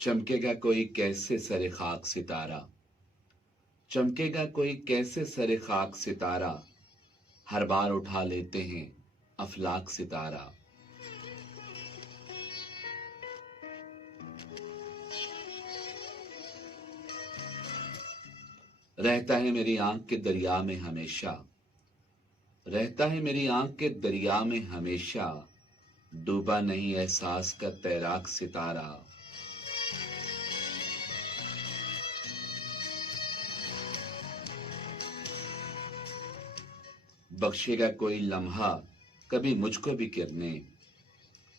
चमकेगा कोई कैसे सरे खाक सितारा। चमकेगा कोई कैसे सरे खाक सितारा। हर बार उठा लेते हैं अफलाक सितारा। रहता है मेरी आंख के दरिया में हमेशा। रहता है मेरी आंख के दरिया में हमेशा। डूबा नहीं एहसास का तैराक सितारा। बख्शेगा कोई लम्हा कभी मुझको भी किरने।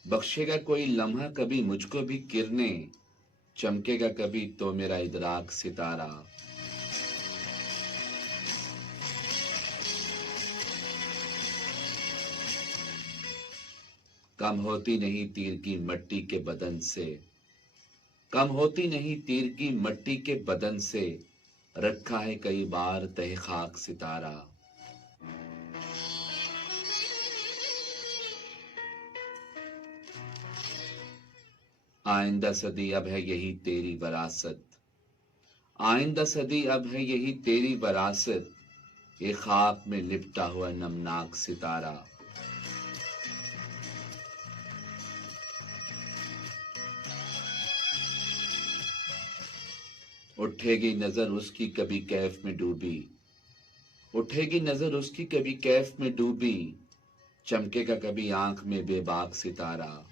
बख्शेगा कोई लम्हा कभी मुझको भी किरने। चमकेगा कभी तो मेरा इदराक सितारा। कम होती नहीं तीर की मट्टी के बदन से। कम होती नहीं तीर की मट्टी के बदन से। रखा है कई बार तहे खाक सितारा। आइंदा सदी अब है यही तेरी वरासत। आइंदा सदी अब है यही तेरी वरासत। ये खाक में लिपटा हुआ नमनाक सितारा। उठेगी नजर उसकी कभी कैफ में डूबी। उठेगी नजर उसकी कभी कैफ में डूबी। चमकेगा कभी आंख में बेबाक सितारा।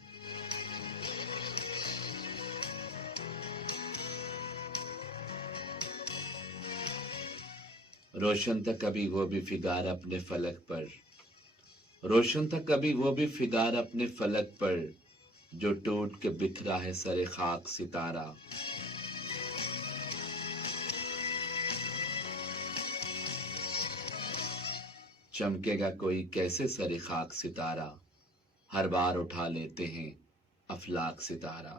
रोशन था कभी वो भी फिगार अपने फलक पर। रोशन था कभी वो भी फिगार अपने फलक पर। जो टूट के बिखरा है सरे खाक सितारा। चमकेगा कोई कैसे सरे खाक सितारा। हर बार उठा लेते हैं अफलाक सितारा।